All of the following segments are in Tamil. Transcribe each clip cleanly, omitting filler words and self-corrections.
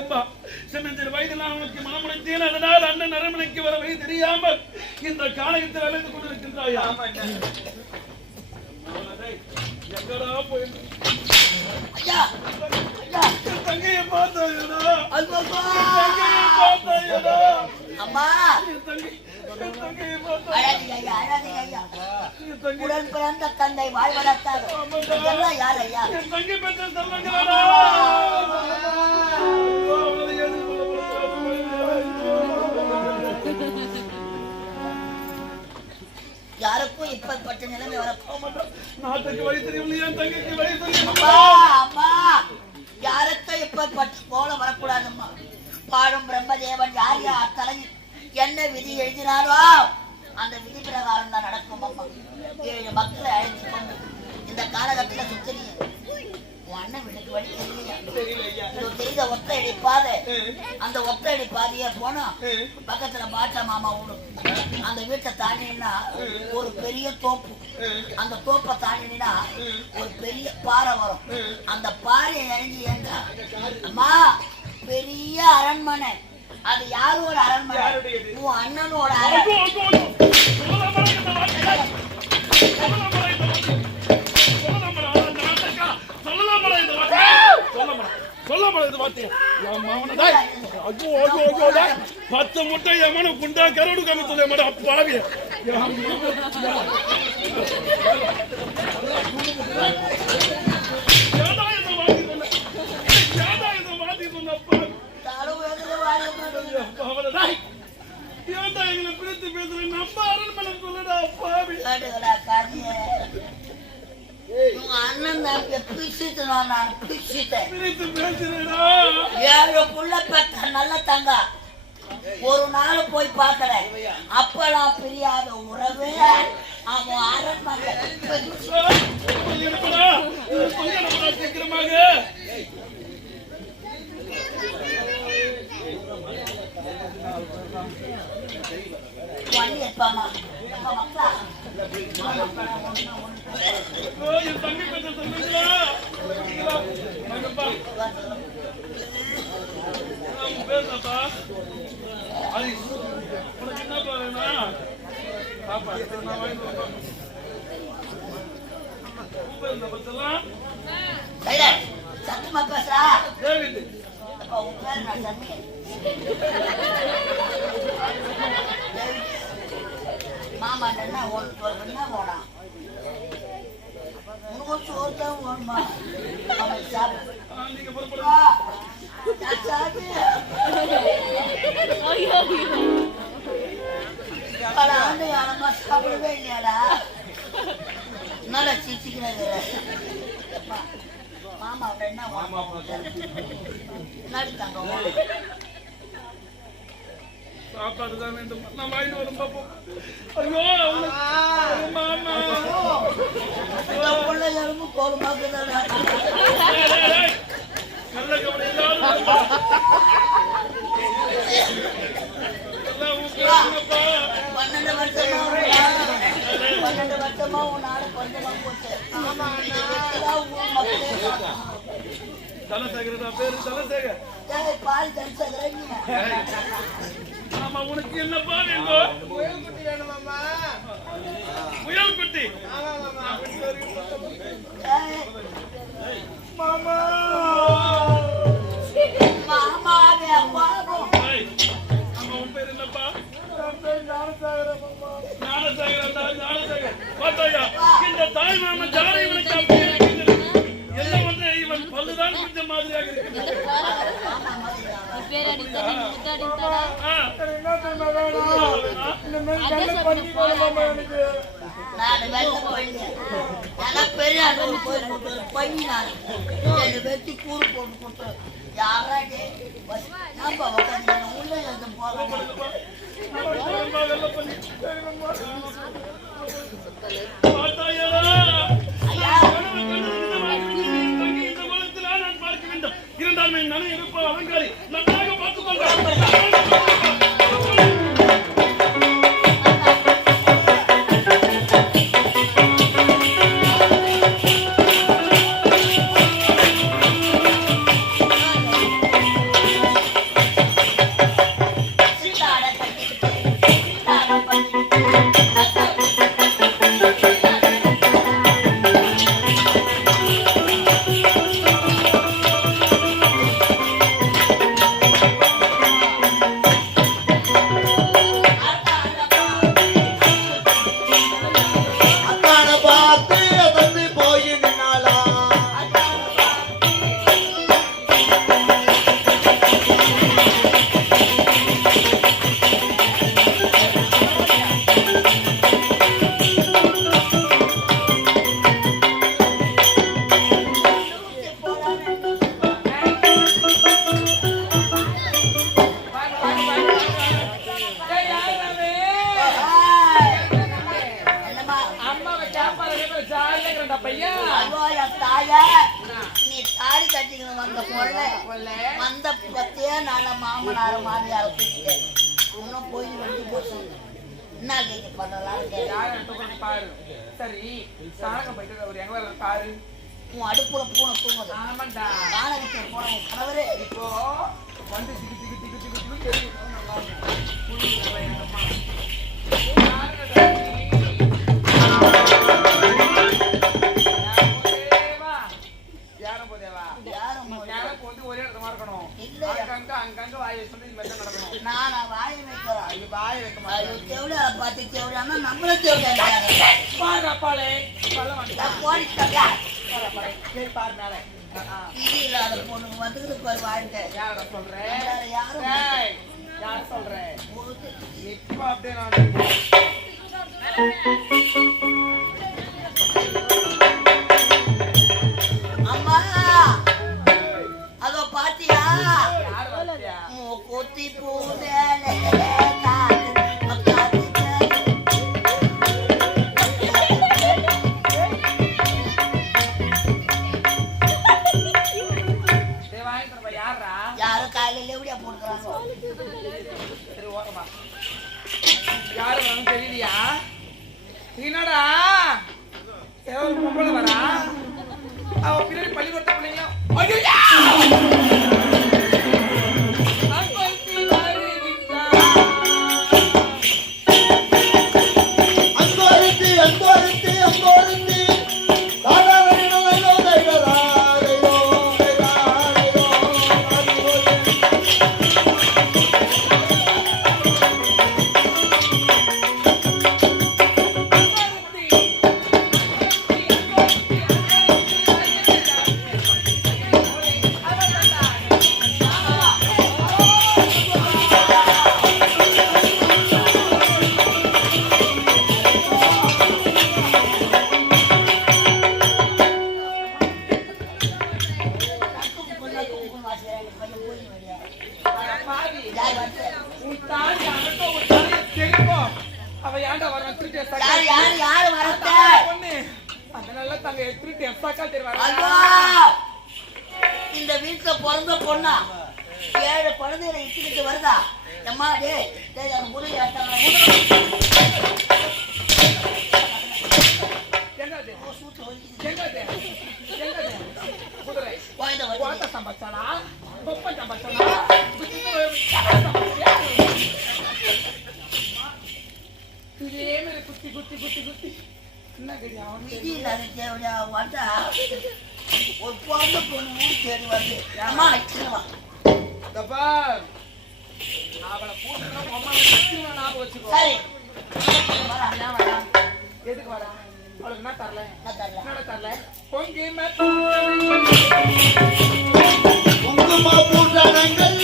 அம்மா சின்னஞ்சிறு வயதில் அவனுக்கு மனமுடைத்தேன். அதனால் அண்ணன் அரண்மனைக்கு வர வழி தெரியாமல் இந்த காலகத்தில் அழைந்து கொண்டிருக்கின்றாயா? எங்கடா போயிருந்த தங்கையை பார்த்தாயடா, தங்கையை பார்த்தாயடா. அம்மா உடன் பிறந்த தந்தை வாழ்வதற்காக இதெல்லாம் யார் ஐயா? தங்கை பெற்ற செல்வங்களா? யாருக்கும் இப்பப்பட்ட நிலைமை வரப்போம். நாட்டுக்கு வழி தெரியவில்லையா? தங்கைக்கு வழி தெரியும். அம்மா யாருக்கும் இப்பப்பட்ட போல வரக்கூடாதும்மா. பாடும் பிரம்மதேவன் யார் யார் தலையில் என்ன விதி எழுதினாரோ அந்த விதி பிரகாரம் தான் நடக்கும். அம்மா 7 மக்களை அழைத்து கொண்டு இந்த காலகட்டத்தில் சுத்தறிய அண்ணன் வீட்டுக்கு வழி தெரியலையா? தெரிந்த ஒத்தையடி பாதை, அந்த ஒத்தையடி பாதையே போனா பக்கத்துல பாட்டா மாமா வீடு. அந்த வீட்டை தாண்டினா ஒரு பெரிய தோப்பு, அந்த தோப்பை தாண்டினா ஒரு பெரிய பாறை வரும். அந்த பாறையை இறங்கி ஏங்க அம்மா பெரிய அரண்மனை. அது யாரோட அரண்மனை? உன் அண்ணனோட அரண்மனை. பத்து முட்டை எமனு குண்டா கருடு கமித்துல பாவி பிடித்து பேசுறேன். நம்ம அரண்மனை சொல்லடா பாவி. அண்ணன் நான் பிடிச்சிட்டேன். 7 புள்ள பெற்ற நல்ல தங்க ஒரு நாள் போய் பார்க்கல. அப்பெல்லாம் பிரியாத உறவு அவன் அரண்மனை. சீக்கிரமாக வண்டி எடுப்பாமா தம்பி பெற்ற சொல்லுங்களா? பேசப்பா உனக்கு என்ன பாருன்னா சாப்பாடு நான் வாங்கிட்டு பத்தெல்லாம் சத்தமா பேசுறா. தேவிட்டு மாமா என்ன ஒன்று போனா உனக்கு சோறு தான் வேணுமா? அவன் சாப்பிடு பல ஆண்டு காலமா சாப்பிடவே இல்லையாடா. நல்லா சிரிச்சுக்கிறாங்க. மாமா என்ன நடித்தாங்க சாப்பாடு தான் வேண்டும். நான் வாங்கிட்டு வரும் பாப்போம். ஐயோ மாமா பிள்ளை எலும்பு கோலமாக்குதான் நல்ல கவலை எல்லாம் 12 வருஷமா உன்னால கொஞ்சமா போச்சு. தலசேகரா பேரு தலசேகர். பால் தலசேகரன். ஆமா உனக்கு என்னப்பா வேண்டும்? முயல் குட்டி வேணும் மாமா. முயல் குட்டி? ஆமா மாமா. மாமா மாமாவே பாபு. அம்மா உன் பேர் என்னப்பா? என் பேர் ஞானசாகரன் மாமா. ஞானசாகர் பார்த்தாயா? இந்த தாய் மாமன் ஜாரை இவனுக்கு அப்படியே இருக்கின்றது. என்ன வந்து இவன் பல்லுதான் கொஞ்சம் மாதிரியாக இருக்கின்றது. பெரிய பண்ணி நான் வெட்டி கூறு போட்டு கொடுத்தேன். யாராடி உள்ள இருந்தாலும் என் நலன் இருப்ப அலங்காரி நன்றாக பார்த்துக் கொள்கிறேன். என்னம்மா அம்மாவை கேப்பாரு ஜாலியா இருக்கிற பையன் ஐயோ என் தாய நீ தாடி கட்டிக்கணும் வந்த பொண்ணு வந்த பத்தியே நான் மாமனார மாமியார கூப்பிட்டேன் இன்னும் போய் வந்து போச்சு என்ன கேட்க பண்ணலாம் யாரும் பாரு சரி சாணகம் போயிட்டு அவர் எங்க வர பாரு உன் அடுப்புல பூனை தூங்குது ஆமாண்டா காணவிக்க போன உன் கணவரே இப்போ வந்து திக்கு திக்கு திக்கு திக்கு தெரியும் நல்லா ஒரே இடத்துல இருக்கணும் அங்கங்க வாயை சொல்லி நடக்கணும் நான் வாயை வைக்கிறேன் அது வாயை வைக்க மாட்டேன் தேவையா பார்த்து தேவையானா நம்மள தேவையா பாருப்பாளே சொல்ல மாட்டேன் போடிட்டாங்க பாரு மேல இது இல்லாத பொண்ணு வந்துக்கிட்டு போய் வாழ்க்கை யார சொல்றேன் யாரும் யார் சொல்றேன் இப்ப அப்படியே அம்மா அதோ பாத்தியா யார் வரலையா மூக்குத்தி பூவேலே யாரும் காலையில எப்படியா போட்டுக்கிறாங்க சரி ஓகேமா யாரு வரணும் தெரியலையா என்னடா ஏதோ ஒரு பொம்பளை வரா அவ பின்னாடி பள்ளிக்கூடத்து பிள்ளைங்க இந்த வீட்டுல பிறந்த பொண்ணா 7 குழந்தைகளை இட்டுக்கிட்டு வருதா அம்மா குதிரை சம்பாச்சானா குத்தி குத்தி குத்தி குத்தி என்ன விதி இல்லாத தேவையா வந்தா ஒரு பிறந்த பொண்ணு சரி வந்து அம்மா அவளை கூட்டணும் ஞாபகம் வச்சுக்கோ சரி எதுக்கு வரா அவளுக்கு என்ன தரல என்ன தரல குங்கும பூசணங்கள்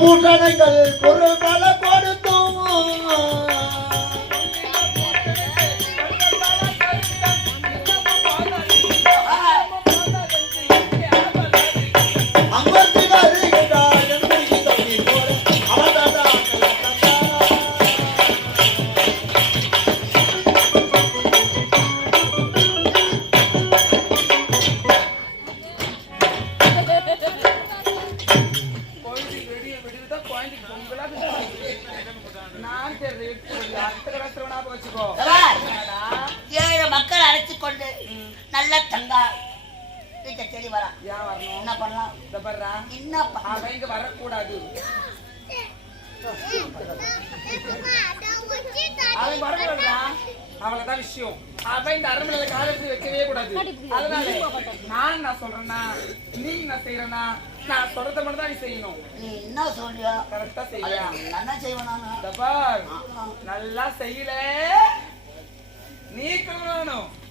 பூட்டணைகள் பொருள்களை கொடுத்தோம் அங்கத்து வருகிறார் என்று சொல்லி போல அவதான் மக்கள் அழைச்சு கொண்டு நல்ல தங்கா வீட்டை தேடி வரா என்ன பண்ணலாம் என்ன வரக்கூடாது அவன் வரக்கூடாதுடா அவளதான் விஷயம் அவன் இந்த அரண்மனையில காலத்து வைக்கவே கூடாது அதனால நான் சொல்றேன்னா நீ என்ன செய்யறனா நான் சொல்றத மட்டும் தான் நீ செய்யணும் நீ என்ன சொல்றியா கரெக்டா செய்யா என்ன செய்வேன் நல்லா செய்யல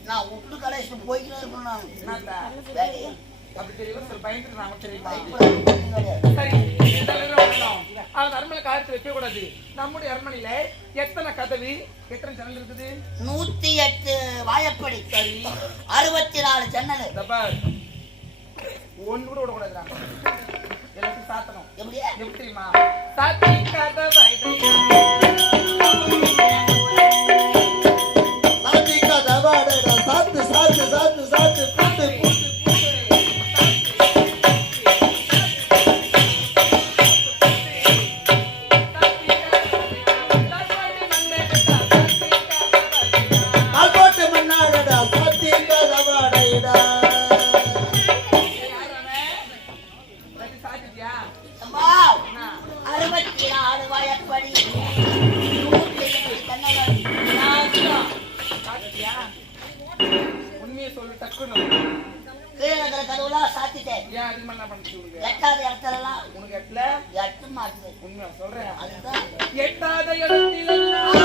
நான் விட்டு கடைசி போய்க்கிட்டே இருக்கணும் நான் என்னத்தா? வேலையை அப்படி தெரியும் சொல்ல பயந்துட்டு நான் தெரியுமா கிடையாது. சரி இந்த அளவுக்கு வரலாம். அந்த அரண்மனை காலத்து வைக்க கூடாது. நம்முடைய அரண்மனையில எத்தனை கதவு எத்தனை ஜன்னல் இருக்குது? 108 வாயப்படி, சரி 64 ஜன்னல். தபார் ஒன்று கூட விடக்கூடாதுடா. எல்லாத்தையும் சாத்தணும். எப்படி எப்படி தெரியுமா? சாத்தி கதவை சாத்திக்கா தவாடடா சாத்து சாத்து சாத்து சாத்து பூட்டு பூட்டு கால்போட்டு மண்ணாடடா சாத்திக்கா தவாடடா சாத்திட்டியா? அம்மா 64 வாயப்படி 108 ஜன்னல். சாத்திட்டியா? உண்மையை சொல்லு டக்குன்னு. கீழே இருக்கிற கதவுலாம் சாத்திட்டேன். ஏன் அதிகமா என்ன பண்ணிச்சு உனக்கு? எட்டாவது இடத்துலலாம் உனக்கு எட்டுல 8 மாட்டுது. உண்மையா சொல்றேன். அதுதான் எட்டாத இடத்திலெல்லாம்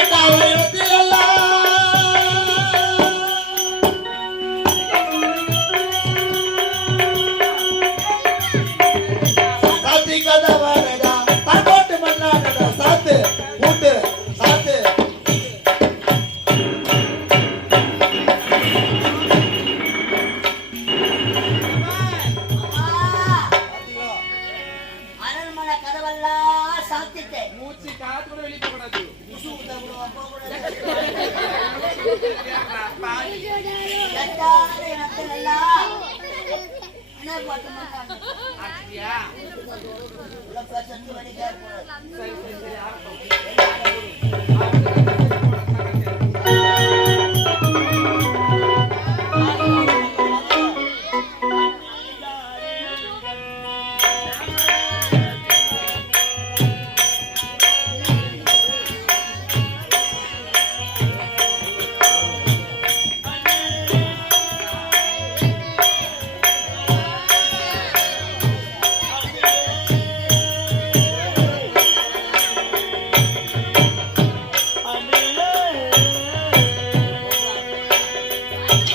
எட்டாவது இடத்திலெல்லாம் சாத்திக்கா தவாடடா கால்போட்டு மண்ணாடடா சாத்து பூட்டு சாத்து அரண்மனை கதவெல்லாம் சாத்திட்டேன். மூச்சு காத்து கூட வெளியே போகக்கூடாது. எட்டாவது இடத்துலெல்லாம் என்ன போட்டு மாட்டாங்க. ஆச்சியா? உள்ள பேசுறது வழி கேட்கக்கூடாது. சரி சரி சரி ஆகட்டும்.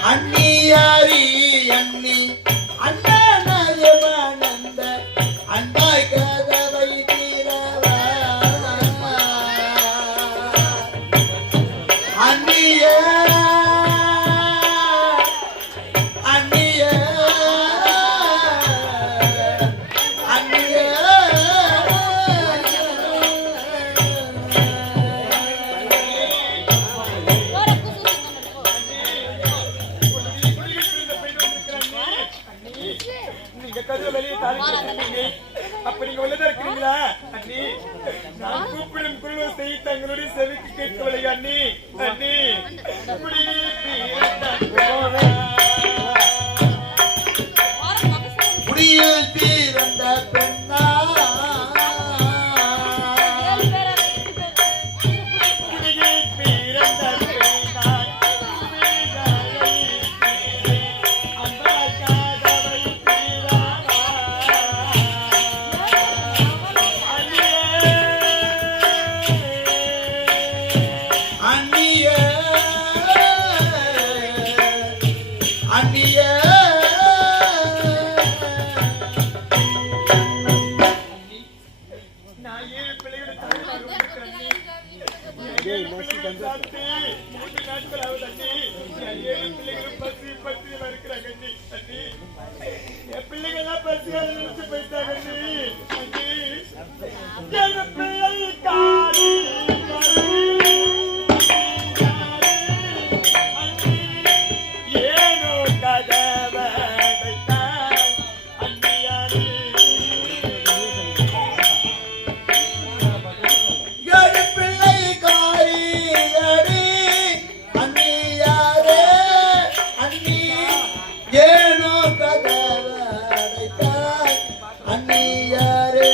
அண்ணியாரி அண்ணி அண்ணானயமானந்த அண்டாய் கதவை தீரவா அண்ணிய அண்ணிய அண்ணிய நீங்க கதவு வெளியே தாழ்த்தி அப்ப நீங்க உள்ளதா இருக்கிறீங்களா அண்ணி? நான் கூப்பிடும் குழுவை செய்ய தங்களுடைய செவிக்கு கேட்கவில்லை அண்ணி. அண்ணி முடியில் பிறந்த பெண்ணா அண்ணிய அண்ணிய நான் 7 பிள்ளைகளை தாய்மார் இருக்கிறேன் அண்ணி. 7 பிள்ளைகளை சாப்பிட்டு 3 நாட்கள் ஆகுது அண்ணி. 7 பிள்ளைகளும் பசி இருக்கிறாங்க அண்ணி. அண்ணி என் பிள்ளைகள்லாம் பசியால நினைச்சு போயிட்டாங்க அண்ணி. அண்ணி என் பிள்ளை காரி ஏனோ கதவை அடைத்தாய் அண்ணியாரே. ஏழு பிள்ளை காரிதடி அண்ணியாரே அண்ணி ஏனோ கதவடைத்தாய் அண்ணியாரே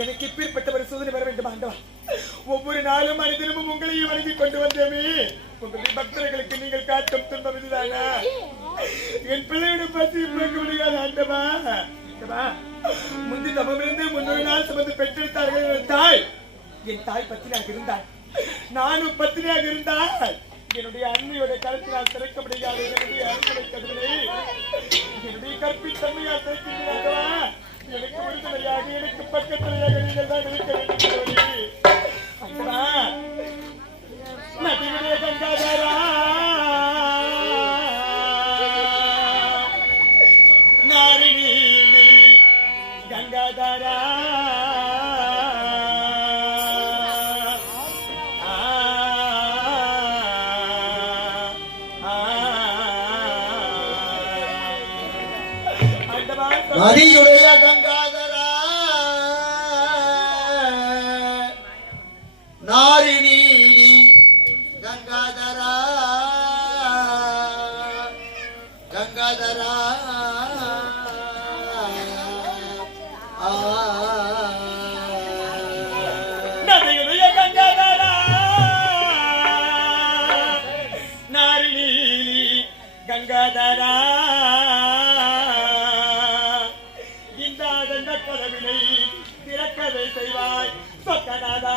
எனக்கு இப்பேற்பட்ட ஒரு சோதனை வர வேண்டும் ஆண்டவா. ஒவ்வொரு நாளும் மனிதனும் உங்களையும் வணங்கி கொண்டு வந்தோமே, உங்களுடைய பக்தர்களுக்கு நீங்கள் காட்டும் துன்பம் இதுதானா? என் பிள்ளையோட பசி பார்க்க முடியாது ஆண்டவா. முந்தி தவமிருந்து 300 நாள் சுமந்து பெற்றெடுத்தார்கள் என் தாய். என் தாய் பத்தினியாக இருந்தாள், நானும் பத்தினியாக இருந்தால் என்னுடைய அன்னையோட கருத்தினால் திறக்க முடியாது. என்னுடைய அன்னை கருவினை என்னுடைய கற்பித்தன்மையால் திறக்கிறீர்களா? எனக்கு விடுதலையாக எனக்கு பக்கத்திலேயாக நீங்கள் தான் இருக்க வேண்டும். நதியுடைய கங்காதாரா, நாரிணி கங்காதாரா, நதியுடைய கங்காதரா, நாரிணீலி கங்காதரா, கங்காதரா, நதியுடைய கங்காதாரா, நாரிணீலி கங்காதாரா, கதவினை திறக்கவே செய்வாய் சொக்கநாதா.